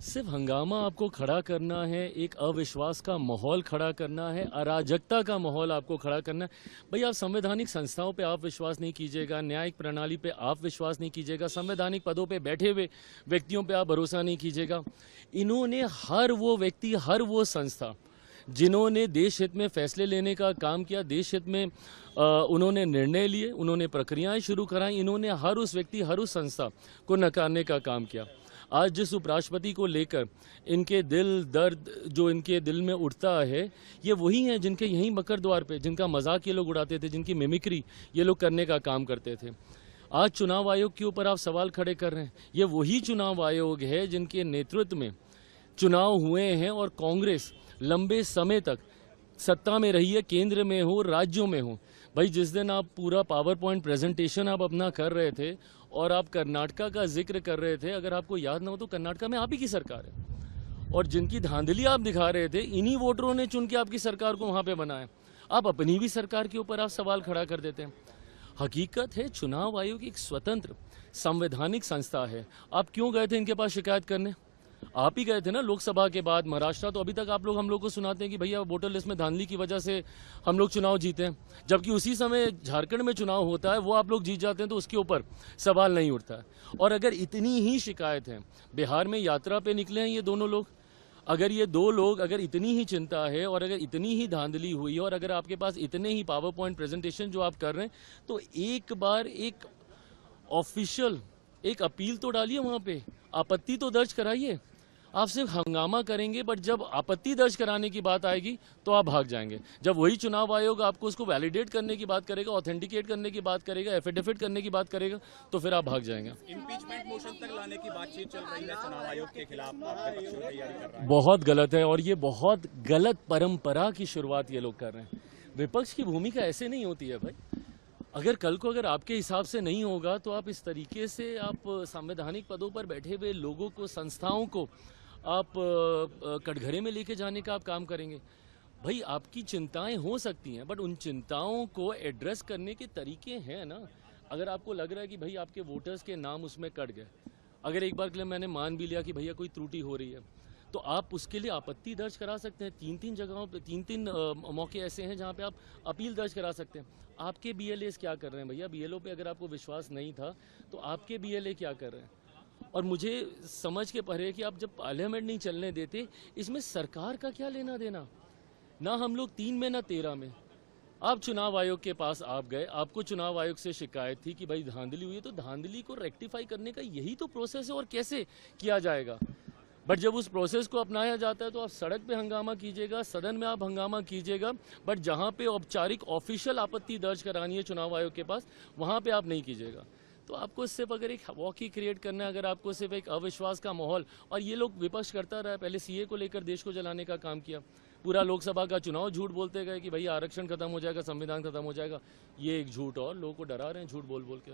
सिर्फ हंगामा आपको खड़ा करना है, एक अविश्वास का माहौल खड़ा करना है, अराजकता का माहौल आपको खड़ा करना है। भाई आप संवैधानिक संस्थाओं पे आप विश्वास नहीं कीजिएगा, न्यायिक प्रणाली पे आप विश्वास नहीं कीजिएगा, संवैधानिक पदों पे बैठे हुए व्यक्तियों पे आप भरोसा नहीं कीजिएगा। इन्होंने हर वो व्यक्ति, हर वो संस्था जिन्होंने देश हित में फैसले लेने का काम किया, देश हित में उन्होंने निर्णय लिए, उन्होंने प्रक्रियाएं शुरू कराई, इन्होंने हर उस व्यक्ति, हर उस संस्था को नकारने का काम किया। आज जिस उपराष्ट्रपति को लेकर इनके दिल दर्द जो इनके दिल में उठता है, ये वही हैं जिनके यहीं मकर द्वार पे, जिनका मजाक ये लोग उड़ाते थे, जिनकी मिमिक्री ये लोग करने का काम करते थे। आज चुनाव आयोग के ऊपर आप सवाल खड़े कर रहे हैं। ये वही चुनाव आयोग है जिनके नेतृत्व में चुनाव हुए हैं और कांग्रेस लंबे समय तक सत्ता में रही है, केंद्र में हो, राज्यों में हो। भाई जिस दिन आप पूरा पावर पॉइंट प्रेजेंटेशन आप अपना कर रहे थे और आप कर्नाटका का जिक्र कर रहे थे, अगर आपको याद ना हो तो कर्नाटका में आप ही की सरकार है और जिनकी धांधली आप दिखा रहे थे, इन्हीं वोटरों ने चुन के आपकी सरकार को वहां पे बनाया। आप अपनी भी सरकार के ऊपर आप सवाल खड़ा कर देते हैं। हकीकत है चुनाव आयोग एक स्वतंत्र संवैधानिक संस्था है। आप क्यों गए थे इनके पास शिकायत करने? आप ही गए थे ना लोकसभा के बाद महाराष्ट्र। तो अभी तक आप लोग हम लोग को सुनाते हैं कि भैया वोटर लिस्ट में धांधली की वजह से हम लोग चुनाव जीते हैं, जबकि उसी समय झारखंड में चुनाव होता है, वो आप लोग जीत जाते हैं तो उसके ऊपर सवाल नहीं उठता है। और अगर इतनी ही शिकायत है, बिहार में यात्रा पे निकले हैं ये दोनों लोग, अगर ये दो लोग, अगर इतनी ही चिंता है और अगर इतनी ही धांधली हुई है और अगर आपके पास इतने ही पावर पॉइंट प्रेजेंटेशन जो आप कर रहे हैं, तो एक बार एक ऑफिशियल एक अपील तो डालिए, वहां पे आपत्ति तो दर्ज कराइए। आप सिर्फ हंगामा करेंगे, बट जब आपत्ति दर्ज कराने की बात आएगी तो आप भाग जाएंगे। जब वही चुनाव आयोग आपको उसको वैलिडेट करने की बात करेगा, ऑथेंटिकेट करने की बात करेगा, एफिडेविट करने की बात करेगा, तो फिर आप भाग जाएंगे। इम्पीचमेंट मोशन तक लाने की बातचीत चल रही है चुनाव आयोग के खिलाफ, आपके पक्ष में तैयारी कर रहा है। बहुत गलत है और ये बहुत गलत परंपरा की शुरुआत ये लोग कर रहे हैं। विपक्ष की भूमिका ऐसे नहीं होती है भाई। अगर कल को अगर आपके हिसाब से नहीं होगा तो आप इस तरीके से आप संवैधानिक पदों पर बैठे हुए लोगों को, संस्थाओं को आप कटघरे में लेके जाने का आप काम करेंगे। भाई आपकी चिंताएं हो सकती हैं, बट उन चिंताओं को एड्रेस करने के तरीके हैं ना। अगर आपको लग रहा है कि भाई आपके वोटर्स के नाम उसमें कट गए, अगर एक बार के लिए मैंने मान भी लिया कि भैया कोई त्रुटि हो रही है, तो आप उसके लिए आपत्ति दर्ज करा सकते हैं। तीन जगहों पे तीन मौके ऐसे हैं जहां पे आप अपील दर्ज करा सकते हैं। आपके बीएलए क्या कर रहे हैं भैया? बीएलओ पे अगर आपको विश्वास नहीं था तो आपके बीएलए क्या कर रहे हैं? और मुझे समझ के परे कि आप जब पार्लियामेंट नहीं चलने देते, इसमें सरकार का क्या लेना देना? ना हम लोग 3 में ना 13 में। आप चुनाव आयोग के पास आप गए, आपको चुनाव आयोग से शिकायत थी कि भाई धांधली हुई है, तो धांधली को रेक्टिफाई करने का यही तो प्रोसेस है, और कैसे किया जाएगा? बट जब उस प्रोसेस को अपनाया जाता है तो आप सड़क पे हंगामा कीजिएगा, सदन में आप हंगामा कीजिएगा, बट जहां पे औपचारिक ऑफिशियल आपत्ति दर्ज करानी है चुनाव आयोग के पास, वहां पे आप नहीं कीजिएगा। तो आपको सिर्फ अगर एक वॉक ही क्रिएट करना है, अगर आपको सिर्फ एक अविश्वास का माहौल, और ये लोग विपक्ष करता रहा, पहले सीए को लेकर देश को जलाने का काम किया, पूरा लोकसभा का चुनाव झूठ बोलते गए कि भैया आरक्षण खत्म हो जाएगा, संविधान खत्म हो जाएगा। ये एक झूठ, और लोगों को डरा रहे हैं झूठ बोल बोल के।